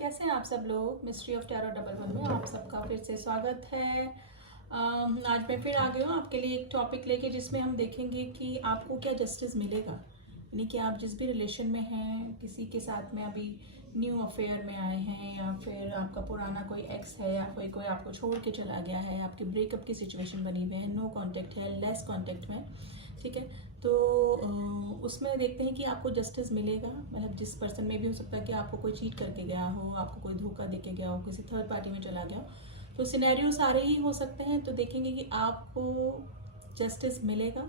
कैसे हैं आप सब लोग। Mystery of tarot double one में आप सबका फिर से स्वागत है। आज मैं फिर आ गई हूँ आपके लिए एक टॉपिक लेके जिसमें हम देखेंगे कि आपको क्या जस्टिस मिलेगा। यानी कि आप जिस भी रिलेशन में हैं, किसी के साथ में अभी न्यू अफेयर में आए हैं, या फिर आपका पुराना कोई एक्स है, या कोई आपको छोड़ के चला गया है, आपकी ब्रेकअप की सिचुएशन बनी हुई है, नो कांटेक्ट है, लेस कांटेक्ट में, ठीक है। तो उसमें देखते हैं कि आपको जस्टिस मिलेगा। मतलब जिस पर्सन में भी हो सकता है कि आपको कोई चीट करके गया हो, आपको कोई धोखा दे के गया हो, किसी थर्ड पार्टी में चला गया हो, तो सिनेरियो सारे ही हो सकते हैं। तो देखेंगे कि आपको जस्टिस मिलेगा।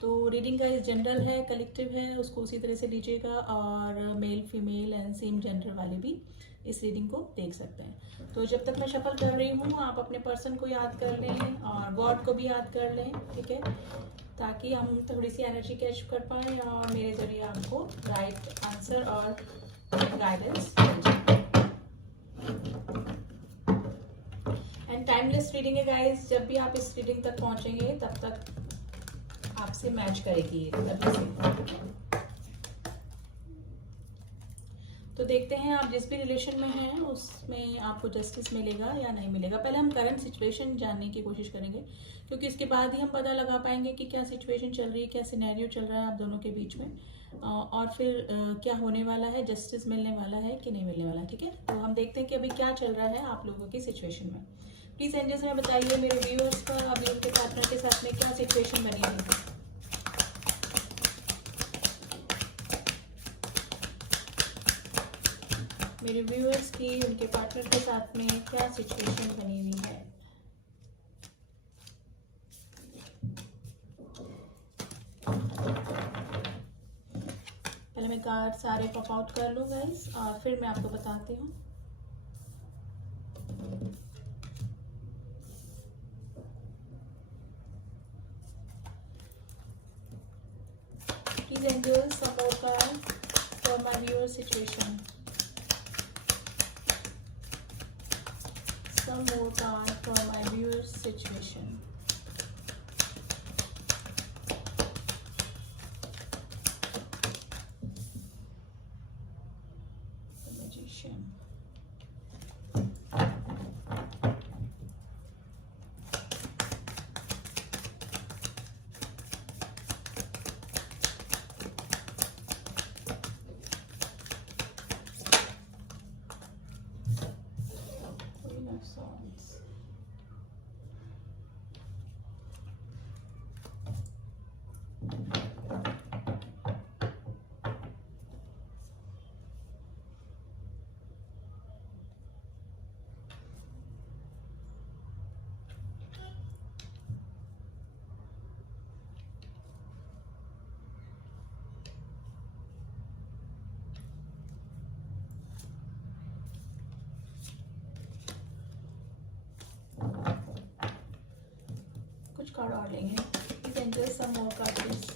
तो रीडिंग का इस जनरल है, कलेक्टिव है, उसको उसी तरह से लीजिएगा। और male female and same gender वाले भी इस रीडिंग को देख सकते हैं। तो जब तक मैं शफल कर रही हूँ, आप अपने पर्सन को याद कर लें और गॉड को भी याद कर लें, ठीक है, ताकि हम थोड़ी सी एनर्जी कैच कर पाएँ और मेरे जरिए आपको राइट आंसर और गाइडेंस मिल जाए। एंड टाइमलेस रीडिंग है गाइस। जब भी आप इस रीडिंग तक पहुंचेंगे तब तक आपसे मैच करेगी तभी से। तो देखते हैं आप जिस भी रिलेशन में हैं उसमें आपको जस्टिस मिलेगा या नहीं मिलेगा। पहले हम करंट सिचुएशन जानने की कोशिश करेंगे, क्योंकि इसके बाद ही हम पता लगा पाएंगे कि क्या सिचुएशन चल रही है, क्या सिनेरियो चल रहा है आप दोनों के बीच में, और फिर क्या होने वाला है, जस्टिस मिलने वाला है कि नहीं मिलने वाला है, ठीक है। तो हम देखते हैं कि अभी क्या चल रहा है आप लोगों की सिचुएशन में। प्लीज एंजल्स में बताइए मेरे व्यूअर्स का अभी उनके पार्टनर के साथ में क्या सिचुएशन बनी हुई है। मेरे व्यूअर्स की उनके पार्टनर के साथ में क्या सिचुएशन बनी हुई है। पहले मैं कार्ड सारे पॉप आउट कर लूँ गाइस और फिर मैं आपको बताती हूँ। Please angels, some more cards for my viewer situation. Some more cards for my viewer situation. The Magician. Queen of Swords. कुछ कार्ड और लेंगे। Please angels, some more cards please.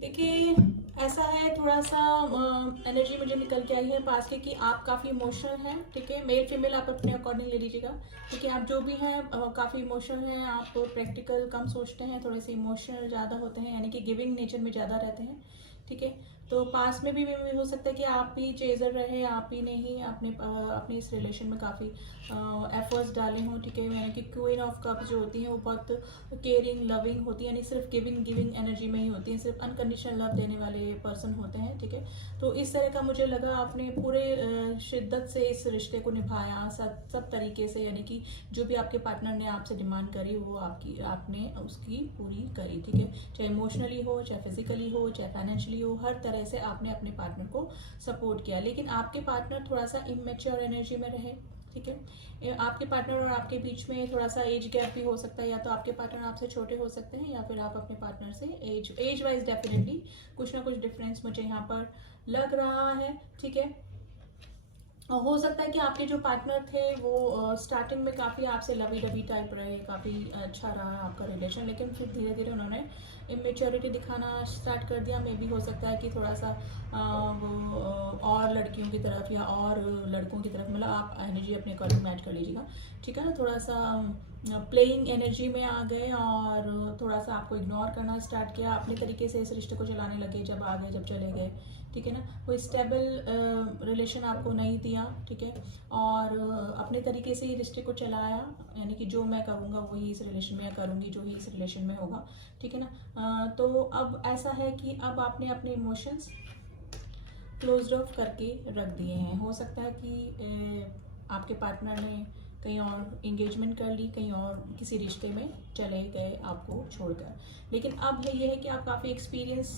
देखिए ऐसा है, थोड़ा सा एनर्जी मुझे निकल के आई है पास के कि आप काफ़ी इमोशनल हैं, ठीक है। मेल फीमेल आप अपने अकॉर्डिंग ले लीजिएगा, ठीक है। आप जो भी हैं काफ़ी इमोशनल हैं, आप प्रैक्टिकल कम सोचते हैं, थोड़े से इमोशनल ज़्यादा होते हैं, यानी कि गिविंग नेचर में ज़्यादा रहते हैं, ठीक है। तो पास में भी हो सकता है कि आप ही चेजर रहे, आप ही ने ही अपने इस रिलेशन में काफ़ी एफर्ट्स डाले हों, ठीक है। यानी कि क्वीन ऑफ कप्स जो होती हैं वो बहुत केयरिंग लविंग होती है, यानी सिर्फ गिविंग एनर्जी में ही होती है, सिर्फ अनकंडीशनल लव देने वाले पर्सन होते हैं, ठीक है। तो इस तरह का मुझे लगा आपने पूरे शिद्दत से इस रिश्ते को निभाया, सब तरीके से, यानी कि जो भी आपके पार्टनर ने आपसे डिमांड करी वो आपने उसकी पूरी करी, ठीक है। चाहे इमोशनली हो, चाहे फिजिकली हो, चाहे फाइनेंशियली हो, हर तरह वजह से आपने अपने पार्टनर को सपोर्ट किया, लेकिन आपके पार्टनर थोड़ा सा इमेच्योर एनर्जी में रहे, ठीक है। आपके पार्टनर और आपके बीच में थोड़ा सा एज गैप भी हो सकता है, या तो आपके पार्टनर आपसे छोटे हो सकते हैं या फिर आप अपने पार्टनर से एज वाइज डेफिनेटली कुछ ना कुछ डिफरेंस मुझे यहाँ पर लग रहा है, ठीक है। हो सकता है कि आपके जो पार्टनर थे वो स्टार्टिंग में काफ़ी आपसे लवी डवी टाइप रहे, काफ़ी अच्छा रहा आपका रिलेशन, लेकिन फिर धीरे धीरे उन्होंने इमेच्योरिटी दिखाना स्टार्ट कर दिया। मे भी हो सकता है कि थोड़ा सा वो और लड़कियों की तरफ या और लड़कों की तरफ, मतलब आप एनर्जी अपने अकॉर्डिंग मैच कर लीजिएगा, ठीक है ना। थोड़ा सा प्लेइंग एनर्जी में आ गए और थोड़ा सा आपको इग्नोर करना स्टार्ट किया, अपने तरीके से इस रिश्ते को चलाने लगे, जब आ गए जब चले गए, ठीक है ना। कोई स्टेबल रिलेशन आपको नहीं दिया, ठीक है, और अपने तरीके से ही रिश्ते को चलाया, यानी कि जो मैं करूँगा वही इस रिलेशन में, या करूँगी जो ही इस रिलेशन में होगा, ठीक है ना। तो अब ऐसा है कि अब आपने अपने इमोशंस क्लोज्ड ऑफ करके रख दिए हैं। हो सकता है कि आपके पार्टनर ने कहीं और एंगेजमेंट कर ली, कहीं और किसी रिश्ते में चले गए आपको छोड़कर, लेकिन अब ये है कि आप काफ़ी एक्सपीरियंस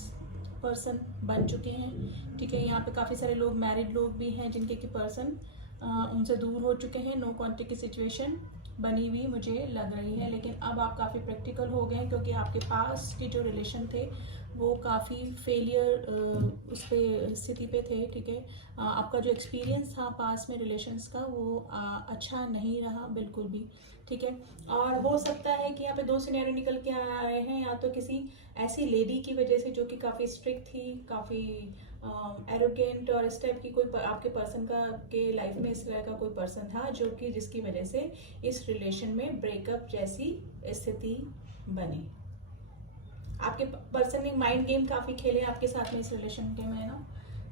पर्सन बन चुके हैं, ठीक है। यहाँ पे काफ़ी सारे लोग मैरिड लोग भी हैं जिनके कि पर्सन उनसे दूर हो चुके हैं, नो कॉन्टेक्ट की सिचुएशन बनी हुई मुझे लग रही है, लेकिन अब आप काफ़ी प्रैक्टिकल हो गए हैं, क्योंकि आपके पास के जो रिलेशन थे वो काफ़ी फेलियर उस पे स्थिति पे थे, ठीक है। आपका जो एक्सपीरियंस था पास में रिलेशंस का वो अच्छा नहीं रहा बिल्कुल भी, ठीक है। और हो सकता है कि यहाँ पे दो सिनेरियो निकल के आ रहे हैं, या तो किसी ऐसी लेडी की वजह से जो कि काफ़ी स्ट्रिक्ट थी, काफ़ी एरोगेंट और इस टाइप की कोई आपके पर्सन का के लाइफ में इस तरह का कोई पर्सन था जो कि जिसकी वजह से इस रिलेशन में ब्रेकअप जैसी स्थिति बनी। आपके पर्सन ने माइंड गेम काफ़ी खेले आपके साथ में इस रिलेशन के में ना,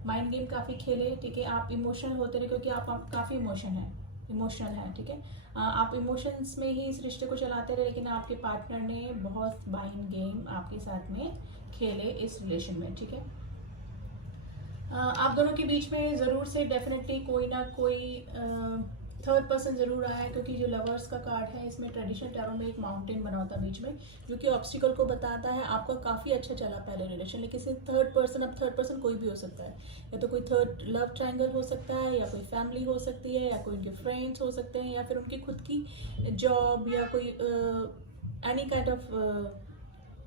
माइंड गेम काफ़ी खेले, ठीक है। आप इमोशनल होते रहे, क्योंकि आप काफ़ी इमोशनल है, ठीक है। आप इमोशंस में ही इस रिश्ते को चलाते रहे, लेकिन आपके पार्टनर ने बहुत माइंड गेम आपके साथ में खेले इस रिलेशन में, ठीक है। आप दोनों के बीच में ज़रूर से डेफिनेटली कोई ना कोई थर्ड पर्सन जरूर आया है, क्योंकि जो लवर्स का कार्ड है इसमें ट्रेडिशनल टैरो में एक माउंटेन बना होता है बीच में, जो कि ऑब्स्टिकल को बताता है। आपका काफ़ी अच्छा चला पहले रिलेशन, लेकिन सिर्फ थर्ड पर्सन, अब थर्ड पर्सन कोई भी हो सकता है, या तो कोई थर्ड लव ट्रायंगल हो सकता है, या कोई फैमिली हो सकती है, या कोई उनके फ्रेंड्स हो सकते हैं, या फिर उनकी खुद की जॉब, या कोई एनी काइंड ऑफ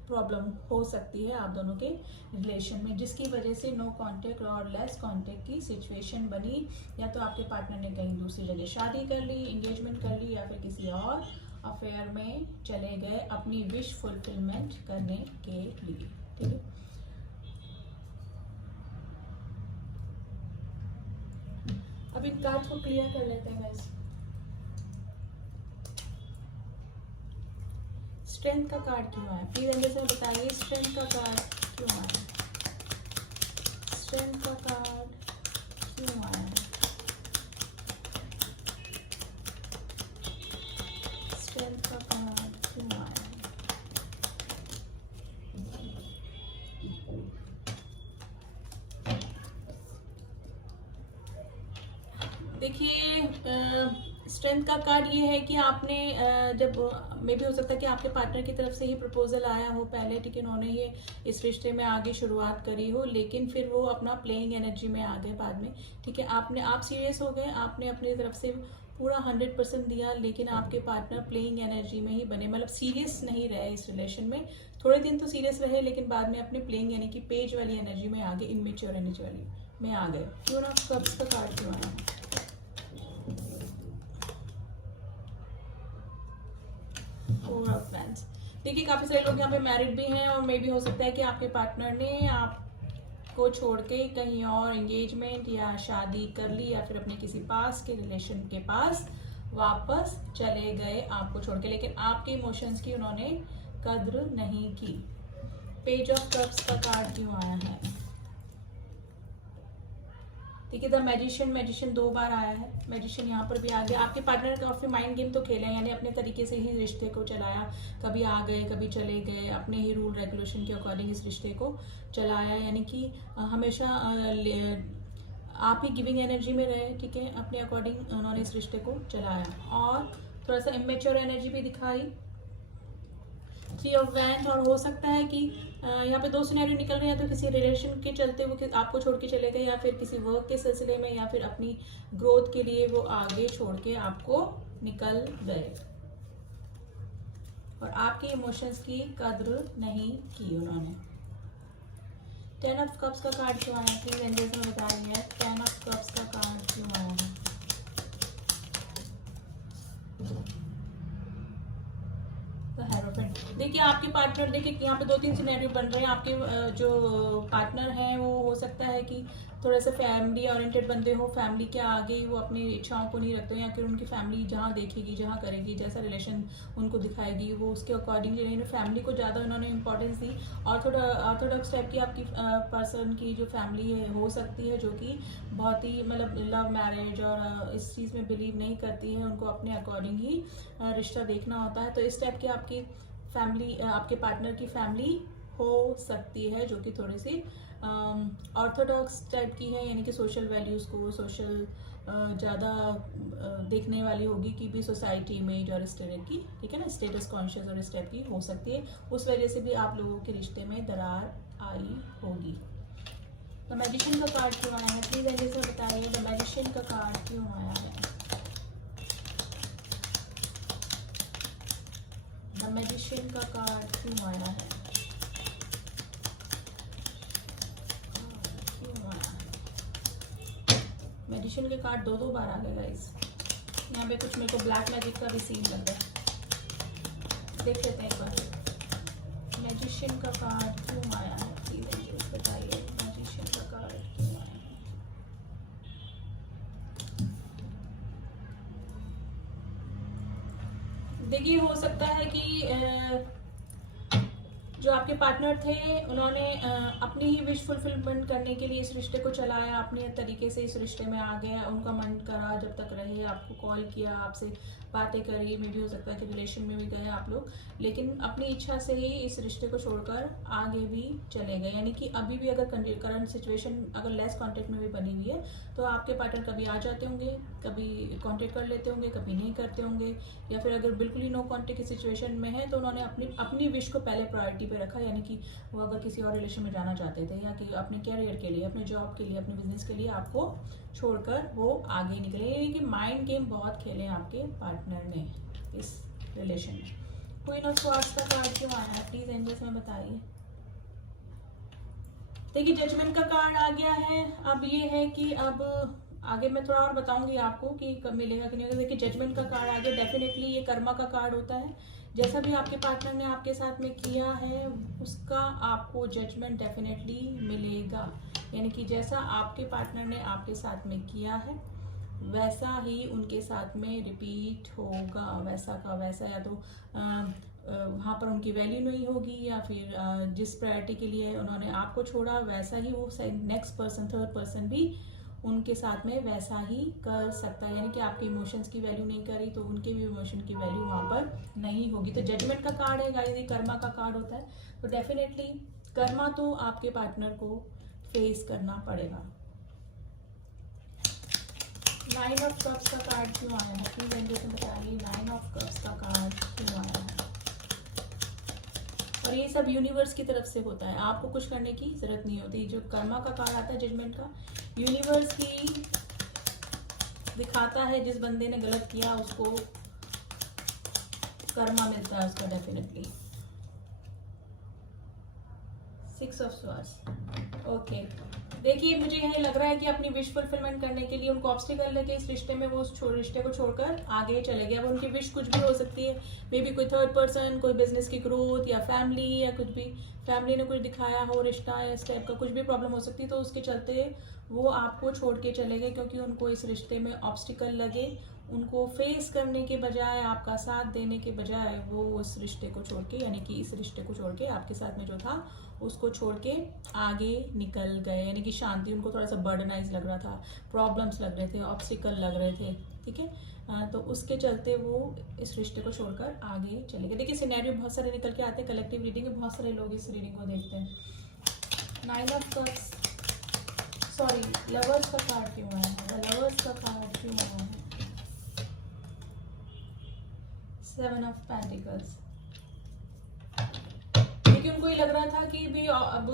प्रॉब्लम हो सकती है आप दोनों के रिलेशन में, जिसकी वजह से नो कांटेक्ट और लेस कांटेक्ट की सिचुएशन बनी। या तो आपके पार्टनर ने कहीं दूसरी जगह शादी कर ली, एंगेजमेंट कर ली, या फिर किसी और अफेयर में चले गए अपनी विश फुलफिलमेंट करने के लिए, ठीक है। अब इन कार्ड को क्लियर कर लेते हैं गाइस। स्ट्रेंथ का कार्ड क्यों आया, प्लीज अंदर से बताइए, स्ट्रेंथ का कार्ड क्यों आया, स्ट्रेंथ का कार्ड क्यों आया, स्ट्रेंथ का कार्ड क्यों आया। देखिए स्ट्रेंथ का कार्ड ये है कि आपने जब मे भी हो सकता है कि आपके पार्टनर की तरफ से ही प्रपोजल आया हो पहले, ठीक है, उन्होंने ये इस रिश्ते में आगे शुरुआत करी हो, लेकिन फिर वो अपना प्लेइंग एनर्जी में आ गए बाद में, ठीक है। आप सीरियस हो गए, आपने अपनी तरफ से पूरा 100% दिया, लेकिन आपके पार्टनर प्लेइंग एनर्जी में ही बने, मतलब सीरियस नहीं रहे इस रिलेशन में। थोड़े दिन तो सीरियस रहे, लेकिन बाद में अपने प्लेइंग यानी कि पेज वाली एनर्जी में आ गए, इमेच्योर एनर्जी वाली में आ गए। क्यों ना, कब्स का कार्ड क्यों आया, देखिए काफी सारे लोग यहाँ पे मैरिड भी हैं, और मे भी हो सकता है कि आपके पार्टनर ने आपको छोड़ के कहीं और एंगेजमेंट या शादी कर ली, या फिर अपने किसी पास के रिलेशन के पास वापस चले गए आपको छोड़ के, लेकिन आपके इमोशंस की उन्होंने कद्र नहीं की। पेज ऑफ कप्स का कार्ड क्यों आया है, ठीक है। द मैजिशियन 2 बार आया है, मैजिशियन यहाँ पर भी आ गया। आपके पार्टनर ने काफी माइंड गेम तो खेले हैं, यानी अपने तरीके से ही रिश्ते को चलाया, कभी आ गए कभी चले गए, अपने ही रूल रेगुलेशन के अकॉर्डिंग इस रिश्ते को चलाया, यानी कि हमेशा आप ही गिविंग एनर्जी में रहे, ठीक है, अपने अकॉर्डिंग उन्होंने इस रिश्ते को चलाया। और थोड़ा सा इमेच्योर एनर्जी भी दिखाई, थ्री ऑफ वैंड, और हो सकता है कि यहाँ पे दो सिनेरियो निकल रहे हैं, तो किसी रिलेशन के चलते वो आपको छोड़ के चले गए, या फिर किसी वर्क के सिलसिले में, या फिर अपनी ग्रोथ के लिए वो आगे छोड़ के आपको निकल गए और आपके इमोशंस की कद्र नहीं की उन्होंने। 10 ऑफ कप्स का कार्ड क्यों आया, प्लीज एंजल्स में बताइए 10 ऑफ कप्स का कार्ड क्यों आया है। देखिए आपके पार्टनर, देखिए यहाँ पे 2-3 सिनेरियो बन रहे हैं। आपके जो पार्टनर हैं वो हो सकता है कि थोड़ा सा फैमिली ओरिएंटेड बंदे हो, फैमिली के आगे वो अपनी इच्छाओं को नहीं रखते हो, या फिर उनकी फैमिली जहाँ देखेगी, जहाँ करेगी, जैसा रिलेशन उनको दिखाएगी वो उसके अकॉर्डिंग फैमिली को ज़्यादा उन्होंने इंपॉर्टेंस दी। और थोड़ा ऑर्थोडॉक्स टाइप की आपकी पर्सन की जो फैमिली है हो सकती है, जो कि बहुत ही मतलब लव मैरिज और इस चीज़ में बिलीव नहीं करती है, उनको अपने अकॉर्डिंग ही रिश्ता देखना होता है। तो इस टाइप की आपकी फैमिली, आपके पार्टनर की फैमिली हो सकती है जो कि थोड़ी सी ऑर्थोडॉक्स टाइप की है, यानी कि सोशल वैल्यूज़ को सोशल ज़्यादा देखने वाली होगी कि भी सोसाइटी इमेज और इस तरह की, ठीक है ना, स्टेटस कॉन्शियस और इस टाइप की हो सकती है। उस वजह से भी आप लोगों के रिश्ते में दरार आई होगी। द मैजिशियन का कार्ड क्यों आया है, प्लीज एंजल्स में बताइए द मैजिशियन का कार्ड क्यों आया है। द मैजिशियन का कार्ड क्यों आया है, मैजिशियन के कार्ड दो बार आ गए गाइस। यहाँ पे कुछ मेरे को ब्लैक मैजिक का भी सीन लग रहा है, देख लेते हैं एक बार। मैजिशियन का कार्ड क्यों आया है, प्लीज एंजल्स बताइए मैजिशियन का कार्ड क्यों आया है। देखिए हो सकता है कि जो आपके पार्टनर थे उन्होंने अपनी ही विश फुलफिलमेंट करने के लिए इस रिश्ते को चलाया, अपने तरीके से इस रिश्ते में आ गए, उनका मन करा जब तक रहे, आपको कॉल किया, आपसे बातें करी, मे भी हो सकता है कि रिलेशन में भी गए आप लोग, लेकिन अपनी इच्छा से ही इस रिश्ते को छोड़कर आगे भी चले गए। यानी कि अभी भी अगर करंट सिचुएशन अगर लेस कांटेक्ट में भी बनी हुई है, तो आपके पार्टनर कभी आ जाते होंगे, कभी कांटेक्ट कर लेते होंगे, कभी नहीं करते होंगे, या फिर अगर बिल्कुल ही नो कांटेक्ट की सिचुएशन में है तो उन्होंने अपनी विश को पहले प्रायोरिटी पे रखा। यानी कि वो अगर किसी और रिलेशन में जाना चाहते थे, या कि अपने कैरियर के लिए, अपने जॉब के लिए, अपने बिजनेस के लिए आपको छोड़कर वो आगे निकले। यानी कि माइंड गेम बहुत खेले आपके पार्टनर ने इस रिलेशन में। क्वीन ऑफ स्वार्ड्स का कार्ड क्यों आया है, प्लीज एंजल्स में बताइए। देखिए जजमेंट का कार्ड आ गया है। अब ये है कि अब आगे मैं थोड़ा और बताऊंगी आपको कि कब मिलेगा कि नहीं मिलेगा। देखिए जजमेंट का कार्ड आ गया, डेफिनेटली ये कर्मा का कार्ड होता है। जैसा भी आपके पार्टनर ने आपके साथ में किया है उसका आपको जजमेंट डेफिनेटली मिलेगा। यानी कि जैसा आपके पार्टनर ने आपके साथ में किया है वैसा ही उनके साथ में रिपीट होगा, वैसा का वैसा। या तो वहाँ पर उनकी वैल्यू नहीं होगी, या फिर जिस प्रायोरिटी के लिए उन्होंने आपको छोड़ा वैसा ही वो नेक्स्ट पर्सन, थर्ड पर्सन भी उनके साथ में वैसा ही कर सकता है। यानी कि आपके इमोशंस की वैल्यू नहीं करी तो उनके भी इमोशन की वैल्यू वहाँ पर नहीं होगी। तो जजमेंट का कार्ड है गाइस, ये कर्मा का कार्ड होता है। तो डेफिनेटली कर्मा तो आपके पार्टनर को फेस करना पड़ेगा। 9 ऑफ कप्स का कार्ड क्यों आया है, प्लीज एंजल्स में बताइए 9 ऑफ कप्स का कार्ड क्यों आया है। और ये सब यूनिवर्स की तरफ से होता है, आपको कुछ करने की जरूरत नहीं होती। जो कर्मा का कार्ड आता है जजमेंट का, यूनिवर्स ही दिखाता है जिस बंदे ने गलत किया उसको कर्मा मिलता है उसका डेफिनेटली। 6 of swords, okay. देखिए मुझे यही लग रहा है कि अपनी विश फुलफिलमेंट करने के लिए उनको ऑब्स्टिकल लेके इस रिश्ते में वो उस रिश्ते को छोड़कर आगे चले गए। अब उनकी विश कुछ भी हो सकती है, मे बी कोई थर्ड पर्सन, कोई बिजनेस की ग्रोथ, या फैमिली, या कुछ भी फैमिली ने कुछ दिखाया हो रिश्ता, या इस टाइप का कुछ भी प्रॉब्लम हो सकती है। तो उसके चलते वो आपको छोड़ के चले गए, क्योंकि उनको इस रिश्ते में ऑब्स्टिकल लगे। उनको फेस करने के बजाय, आपका साथ देने के बजाय वो उस रिश्ते को छोड़ के, यानी कि इस रिश्ते को छोड़ के आपके साथ में जो था उसको छोड़ के आगे निकल गए। यानी कि शांति, उनको थोड़ा सा बर्डनाइज लग रहा था, प्रॉब्लम्स लग रहे थे, ऑब्स्टिकल लग रहे थे, ठीक है। तो उसके चलते वो इस रिश्ते को छोड़कर आगे चले गए। देखिए सिनेरियो बहुत सारे निकल के आते हैं, कलेक्टिव रीडिंग है, बहुत सारे लोग इस रीडिंग को देखते हैं। 9 ऑफ कप्स, सॉरी लवर्स का कार्ड क्यों आया है, लवर्स का कार्ड क्यों आया है। 7 ऑफ पेंटिकल्स, क्योंकि उनको ये लग रहा था कि भी अब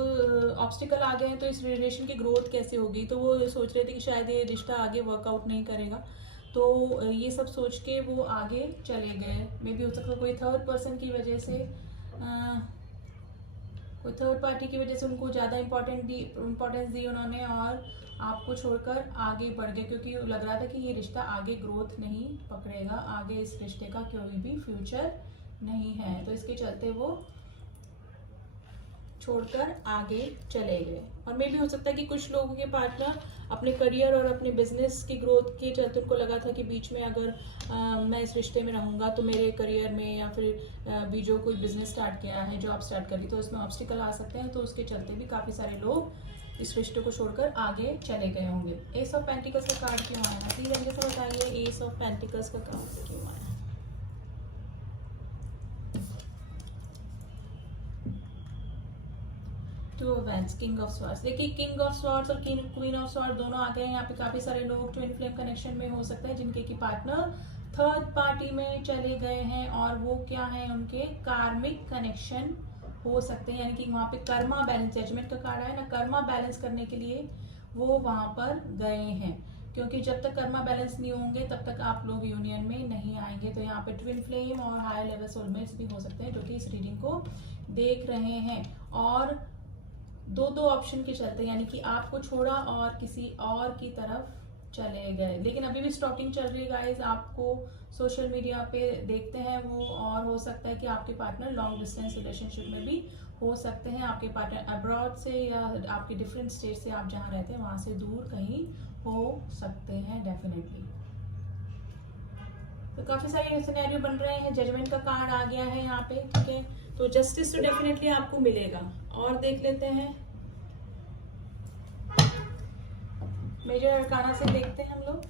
ऑब्स्टिकल आ गए हैं तो इस रिलेशन की ग्रोथ कैसे होगी, तो वो सोच रहे थे कि शायद ये रिश्ता आगे वर्कआउट नहीं करेगा। तो ये सब सोच के वो आगे चले गए। मे बी हो सकता है कोई थर्ड पर्सन की वजह से, कोई थर्ड पार्टी की वजह से उनको ज़्यादा इम्पोर्टेंस दी उन्होंने और आपको छोड़कर आगे बढ़ गए, क्योंकि लग रहा था कि ये रिश्ता आगे ग्रोथ नहीं पकड़ेगा, आगे इस रिश्ते का कोई भी फ्यूचर नहीं है। तो इसके चलते वो छोड़कर आगे चले गए। और मे भी हो सकता है कि कुछ लोगों के पार्टनर अपने करियर और अपने बिजनेस की ग्रोथ के चलते उनको लगा था कि बीच में अगर मैं इस रिश्ते में रहूंगा तो मेरे करियर में या फिर भी जो कोई बिजनेस स्टार्ट किया है, जॉब स्टार्ट करी, तो उसमें ऑब्स्टिकल आ सकते हैं। तो उसके चलते भी काफ़ी सारे लोग इस रिश्ते को छोड़कर आगे चले गए होंगे। एस ऑफ पेंटिकल्स का कार्ड क्यों आया? प्लीज जल्दी से बताइए, एस ऑफ पेंटिकल्स का कार्ड क्यों आया? Two of wands, king of swords. देखिए किंग ऑफ स्वॉर्ड्स और क्वीन ऑफ स्वॉर्ड दोनों आ गए हैं। यहाँ पे काफी सारे लोग ट्विन फ्लेम कनेक्शन में हो सकते हैं जिनके की पार्टनर थर्ड पार्टी में चले गए हैं, और वो क्या है, उनके कार्मिक कनेक्शन हो सकते हैं। यानी कि वहाँ पे कर्मा बैलेंस, जजमेंट का कार्ड है ना, कर्मा बैलेंस करने के लिए वो वहां पर गए हैं, क्योंकि जब तक कर्मा बैलेंस नहीं होंगे तब तक आप लोग यूनियन में नहीं आएंगे। तो यहाँ पे ट्विन फ्लेम और हाई लेवल सोलमेट्स भी हो सकते हैं जो कि इस रीडिंग को देख रहे हैं, और दो ऑप्शन के चलते, यानी कि आपको छोड़ा और किसी और की तरफ चले गए। लेकिन अभी भी स्टॉकिंग चल रही है गाइस, आपको सोशल मीडिया पे देखते हैं वो, और हो सकता है कि आपके पार्टनर लॉन्ग डिस्टेंस रिलेशनशिप में भी हो सकते हैं, आपके पार्टनर अब्रॉड से या आपके डिफरेंट स्टेट से, आप जहाँ रहते हैं वहां से दूर कहीं हो सकते हैं डेफिनेटली। तो काफी सारे सिनेरियो बन रहे हैं। जजमेंट का कार्ड आ गया है यहाँ पे, ठीक है, तो जस्टिस तो डेफिनेटली आपको मिलेगा। और देख लेते हैं मेजर अरकाना से, देखते हैं हम लोग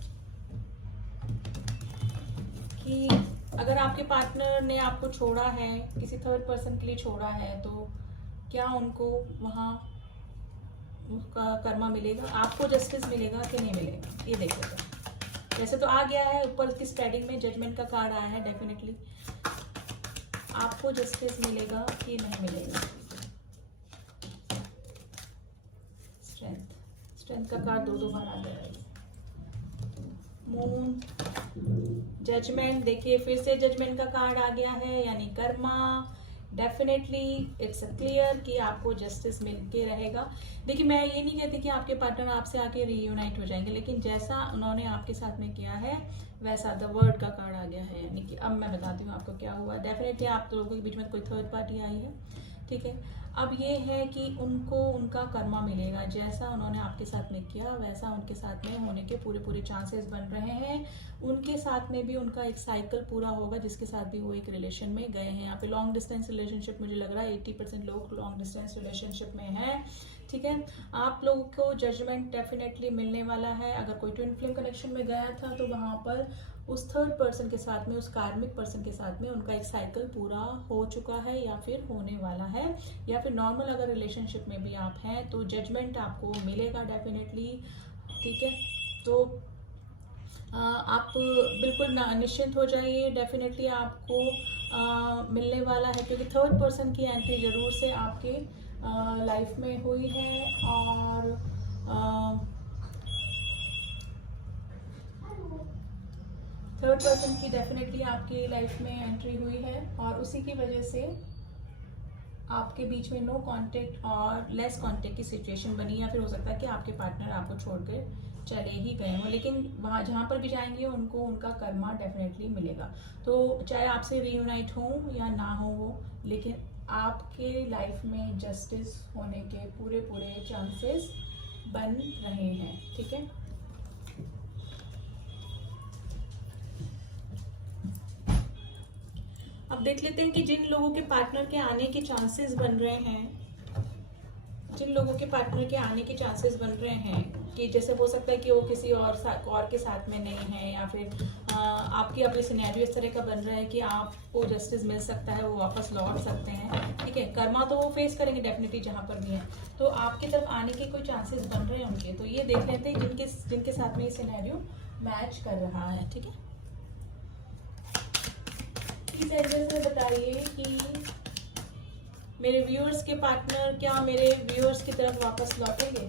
कि अगर आपके पार्टनर ने आपको छोड़ा है, किसी थर्ड पर्सन के लिए छोड़ा है, तो क्या उनको वहाँ उसका कर्मा मिलेगा, आपको जस्टिस मिलेगा कि नहीं मिलेगा, ये देख लेते हैं। वैसे तो आ गया है ऊपर की स्प्रेडिंग में, जजमेंट का कार्ड आया है, डेफिनेटली आपको जस्टिस मिलेगा कि नहीं मिलेगा। स्ट्रेंथ का कार्ड दो बार आ गया है। मून, जजमेंट, देखिए फिर से जजमेंट का कार्ड आ गया है, यानी कर्मा। डेफिनेटली इट्स क्लियर कि आपको जस्टिस मिल के रहेगा। देखिए मैं ये नहीं कहती कि आपके पार्टनर आपसे आके रीयूनाइट हो जाएंगे, लेकिन जैसा उन्होंने आपके साथ में किया है वैसा द वर्ड का कार्ड आ गया है, यानी कि अब मैं बताती हूँ आपको क्या हुआ। डेफिनेटली आप लोगों के बीच में कोई थर्ड पार्टी आई है, ठीक है। अब ये है कि उनको उनका कर्मा मिलेगा, जैसा उन्होंने आपके साथ में किया वैसा उनके साथ में होने के पूरे चांसेस बन रहे हैं। उनके साथ में भी उनका एक साइकिल पूरा होगा जिसके साथ भी वो एक रिलेशन में गए हैं। यहाँ पे लॉन्ग डिस्टेंस रिलेशनशिप, मुझे लग रहा है 80% लोग लॉन्ग डिस्टेंस रिलेशनशिप में हैं, ठीक है। आप लोगों को जजमेंट डेफिनेटली मिलने वाला है। अगर कोई ट्विन फ्लेम कनेक्शन में गया था तो वहां पर उस थर्ड पर्सन के साथ में, उस कार्मिक पर्सन के साथ में उनका एक साइकिल पूरा हो चुका है या फिर होने वाला है, या फिर नॉर्मल अगर रिलेशनशिप में भी आप हैं तो जजमेंट आपको मिलेगा डेफिनेटली, ठीक है। तो आप बिल्कुल निश्चिंत हो जाइए, डेफिनेटली आपको मिलने वाला है, क्योंकि थर्ड पर्सन की एंट्री जरूर से आपके लाइफ में हुई है, और थर्ड पर्सन की डेफिनेटली आपकी लाइफ में एंट्री हुई है, और उसी की वजह से आपके बीच में नो कांटेक्ट और लेस कांटेक्ट की सिचुएशन बनी, या फिर हो सकता है कि आपके पार्टनर आपको छोड़कर चले ही गए हों, लेकिन वहाँ जहाँ पर भी जाएंगे उनको उनका कर्मा डेफिनेटली मिलेगा। तो चाहे आपसे रीयूनाइट हो या ना हो वो, लेकिन आपके लाइफ में जस्टिस होने के पूरे चांसेस बन रहे हैं, ठीक है। अब देख लेते हैं कि जिन लोगों के पार्टनर के आने के चांसेस बन रहे हैं, जिन लोगों के पार्टनर के आने के चांसेस बन रहे हैं, कि जैसे हो सकता है कि वो किसी और के साथ में नहीं है, या फिर आपकी अपनी सिनेरियो इस तरह का बन रहा है कि आपको जस्टिस मिल सकता है, वो वापस लौट सकते हैं, ठीक है। कर्मा तो वो फेस करेंगे डेफिनेटली जहाँ पर भी है, तो आपकी तरफ आने के कोई चांसेस बन रहे हैं उनके। तो ये देख लेते हैं जिनके साथ में ये सिनेरियो मैच कर रहा है, ठीक है। इस एंगल से बताइए कि मेरे व्यूअर्स के पार्टनर क्या मेरे व्यूअर्स की तरफ वापस लौटेंगे?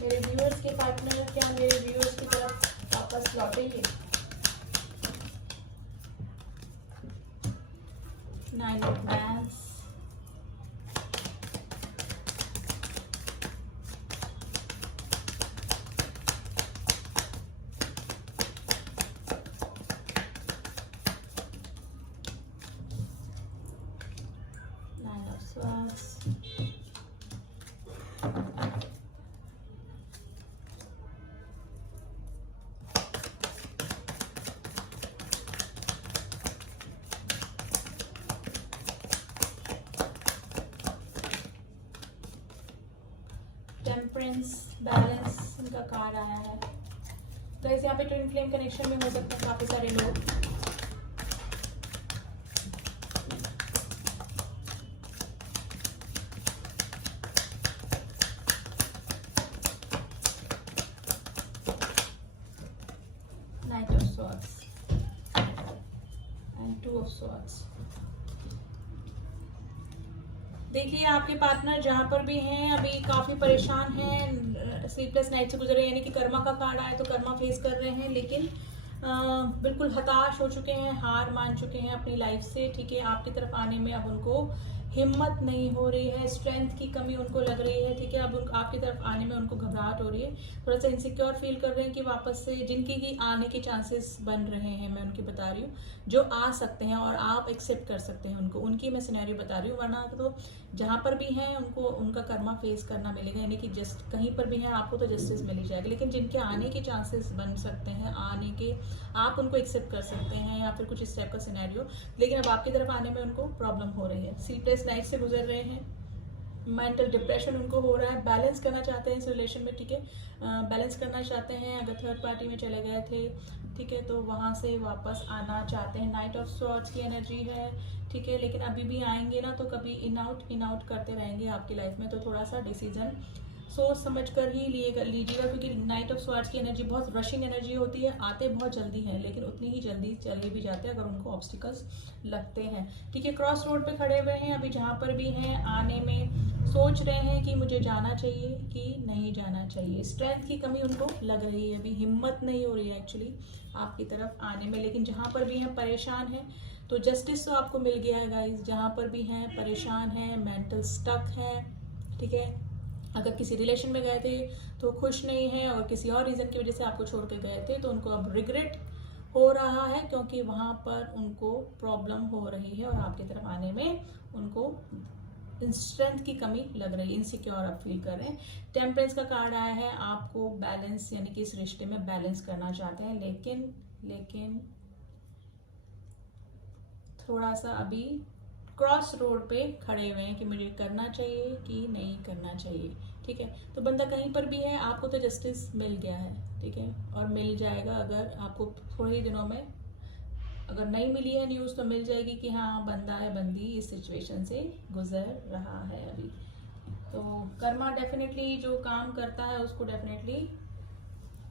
मेरे व्यूअर्स के पार्टनर क्या मेरे व्यूअर्स की तरफ वापस लौटेंगे? 9 ऑफ वैंड्स, टेम्परेंस, बैलेंस इनका कार्ड आया है। तो इस यहाँ पे ट्विन फ्लेम कनेक्शन में हो सकते हैं काफी सारे लोग। Night of swords and 2 of swords. देखिए आपके पार्टनर जहाँ पर भी हैं अभी काफ़ी परेशान हैं, स्लीपलेस नाइट से गुजर रहे हैं, यानी कि कर्मा का कार्ड आए तो कर्मा फेस कर रहे हैं, लेकिन बिल्कुल हताश हो चुके हैं, हार मान चुके हैं अपनी लाइफ से। ठीक है, आपकी तरफ आने में अब उनको हिम्मत नहीं हो रही है, स्ट्रेंथ की कमी उनको लग रही है। ठीक है, अब आपकी तरफ आने में उनको घबराहट हो रही है, थोड़ा सा इनसिक्योर फील कर रहे हैं कि वापस से जिनकी की आने के चांसेस बन रहे हैं, मैं उनकी बता रही हूँ, जो आ सकते हैं और आप एक्सेप्ट कर सकते हैं उनको, उनकी मैं सिनेरियो बता रही हूँ। वरना तो जहाँ पर भी हैं उनको उनका कर्मा फेस करना मिलेगा, यानी कि जस्ट कहीं पर भी हैं आपको तो जस्टिस मिल ही जाएगी। लेकिन जिनके आने के चांसेस बन सकते हैं, आने के आप उनको एक्सेप्ट कर सकते हैं या फिर कुछ इस टाइप का सिनेरियो, लेकिन अब आपकी तरफ आने में उनको प्रॉब्लम हो रही है। स्लीपलेस नाइट से गुजर रहे हैं, मेंटल डिप्रेशन उनको हो रहा है, बैलेंस करना चाहते हैं इस रिलेशन में। ठीक है, बैलेंस करना चाहते हैं, अगर थर्ड पार्टी में चले गए थे, ठीक है, तो वहाँ से वापस आना चाहते हैं। नाइट ऑफ स्वॉर्ड्स की एनर्जी है, ठीक है, लेकिन अभी भी आएंगे ना तो कभी इन आउट करते रहेंगे आपकी लाइफ में, तो थोड़ा सा डिसीजन सोच समझ कर ही लीजिएगा, क्योंकि नाइट ऑफ स्वॉर्ड्स की एनर्जी बहुत रशिंग एनर्जी होती है, आते बहुत जल्दी हैं लेकिन उतनी ही जल्दी चले भी जाते हैं अगर उनको ऑब्स्टिकल्स लगते हैं। ठीक है, क्रॉस रोड पे खड़े हुए हैं, अभी जहाँ पर भी हैं आने में सोच रहे हैं कि मुझे जाना चाहिए कि नहीं जाना चाहिए। स्ट्रेंथ की कमी उनको लग रही है, अभी हिम्मत नहीं हो रही है एक्चुअली आपकी तरफ आने में, लेकिन जहाँ पर भी हैं परेशान हैं तो जस्टिस तो आपको मिल गया है गाइस। जहाँ पर भी हैं परेशान हैं, मेंटल स्टक है। ठीक है, अगर किसी रिलेशन में गए थे तो खुश नहीं है और किसी और रीज़न की वजह से आपको छोड़ के गए थे, तो उनको अब रिग्रेट हो रहा है क्योंकि वहाँ पर उनको प्रॉब्लम हो रही है और आपकी तरफ आने में उनको स्ट्रेंथ की कमी लग रही है, इनसिक्योर आप फील कर रहे हैं। टेम्परेंस का कार्ड आया है, आपको बैलेंस यानी कि इस रिश्ते में बैलेंस करना चाहते हैं, लेकिन थोड़ा सा अभी क्रॉस रोड पे खड़े हुए हैं कि मुझे करना चाहिए कि नहीं करना चाहिए। ठीक है, तो बंदा कहीं पर भी है, आपको तो जस्टिस मिल गया है। ठीक है, और मिल जाएगा, अगर आपको थोड़े ही दिनों में, अगर नहीं मिली है न्यूज़ तो मिल जाएगी कि हाँ बंदा है बंदी इस सिचुएशन से गुजर रहा है अभी। तो कर्मा डेफिनेटली जो काम करता है उसको डेफिनेटली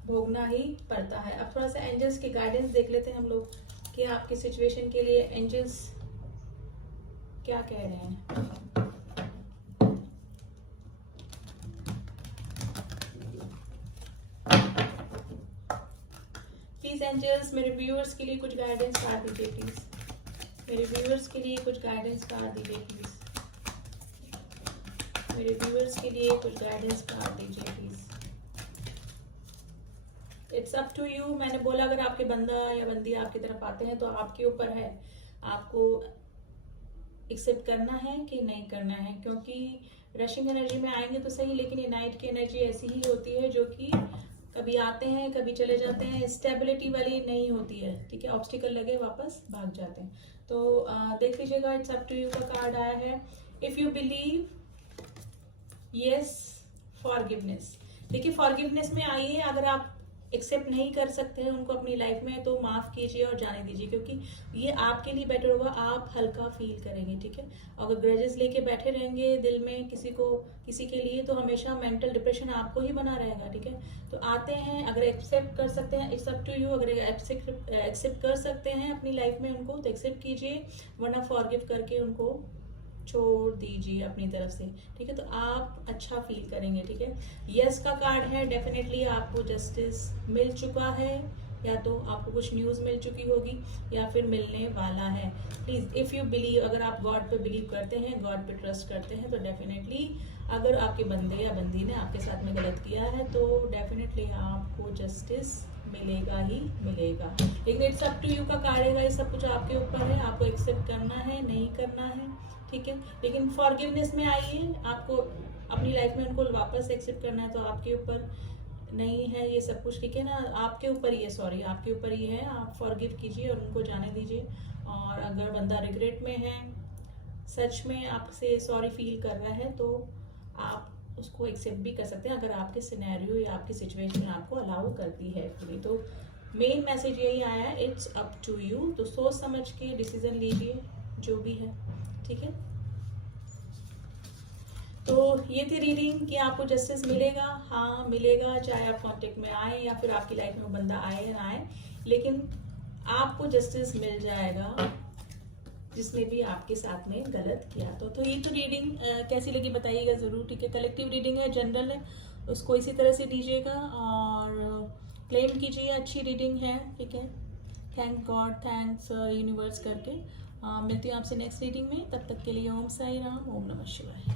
भोगना ही पड़ता है। अब थोड़ा सा एंजल्स के गाइडेंस देख लेते हैं हम लोग कि आपकी सिचुएशन के लिए एंजल्स क्या कह रहे हैं। प्लीज एंजल्स मेरे व्यूअर्स के लिए कुछ गाइडेंस कार्ड दीजिए प्लीज, मेरे व्यूअर्स के लिए कुछ गाइडेंस कार्ड दीजिए प्लीज, मेरे व्यूअर्स के लिए कुछ गाइडेंस कार्ड दीजिए please. It's up to you, मैंने बोला अगर आपके बंदा या बंदी आपकी तरफ आते हैं तो आपके ऊपर है, आपको एक्सेप्ट करना है कि नहीं करना है, क्योंकि रशिंग एनर्जी में आएंगे तो सही, लेकिन ये नाइट की एनर्जी ऐसी ही होती है जो कि कभी आते हैं कभी चले जाते हैं, स्टेबिलिटी वाली नहीं होती है। ठीक है, ऑब्स्टिकल लगे वापस भाग जाते हैं। तो देख लीजिएगा, इट्स अप टू यू का कार्ड आया है। If you believe yes forgiveness, देखिए फॉरगिवनेस में आइए, अगर आप एक्सेप्ट नहीं कर सकते हैं उनको अपनी लाइफ में तो माफ कीजिए और जाने दीजिए, क्योंकि ये आपके लिए बेटर होगा, आप हल्का फील करेंगे। ठीक है, अगर ग्रजेस लेके बैठे रहेंगे दिल में किसी के लिए तो हमेशा मेंटल डिप्रेशन आपको ही बना रहेगा। ठीक है, तो आते हैं, अगर एक्सेप्ट कर सकते हैं इट्स अप टू यू, अगर एक्सेप्ट कर सकते हैं अपनी लाइफ में उनको तो एक्सेप्ट कीजिए, वरना फॉरगिव करके उनको छोड़ दीजिए अपनी तरफ से, ठीक है। तो आप अच्छा फील करेंगे, ठीक है। यस का कार्ड है, डेफिनेटली आपको जस्टिस मिल चुका है, या तो आपको कुछ न्यूज़ मिल चुकी होगी या फिर मिलने वाला है। प्लीज़ इफ़ यू बिलीव, अगर आप गॉड पे बिलीव करते हैं, गॉड पे ट्रस्ट करते हैं, तो डेफिनेटली अगर आपके बंदे या बंदी ने आपके साथ में गलत किया है तो डेफिनेटली आपको जस्टिस मिलेगा ही मिलेगा। लेकिन इट्स अप टू यू का कार्य है, सब कुछ आपके ऊपर है, आपको एक्सेप्ट करना है नहीं करना है, ठीक है। लेकिन फॉरगिवनेस में आइए, आपको अपनी लाइफ में उनको वापस एक्सेप्ट करना है, तो आपके ऊपर नहीं है ये सब कुछ, ठीक है ना। आपके ऊपर ही है, सॉरी आपके ऊपर ही है। आप फॉरगिव कीजिए और उनको जाने दीजिए। और अगर बंदा रिग्रेट में है, सच में आपसे सॉरी फील कर रहा है, तो आप उसको एक्सेप्ट भी कर सकते हैं, अगर आपके सिनेरियो या आपकी सिचुएशन आपको अलाउ करती है पूरी। तो मेन मैसेज यही आया है, इट्स अप टू यू। तो सोच समझ के डिसीजन लीजिए जो भी है, ठीक है। तो ये थी रीडिंग कि आपको जस्टिस मिलेगा, हाँ मिलेगा, चाहे आप कांटेक्ट में आए या फिर आपकी लाइफ में वो बंदा आए या ना आए, लेकिन आपको जस्टिस मिल जाएगा जिसने भी आपके साथ में गलत किया। तो ये तो रीडिंग कैसी लगी बताइएगा ज़रूर, ठीक है। कलेक्टिव रीडिंग है, जनरल है, उसको इसी तरह से दीजिएगा और क्लेम कीजिए अच्छी रीडिंग है, ठीक है। थैंक गॉड, थैंक्स यूनिवर्स करके मिलती हूँ आपसे नेक्स्ट रीडिंग में। तब तक के लिए ओम साई राम, ओम नमः शिवाय।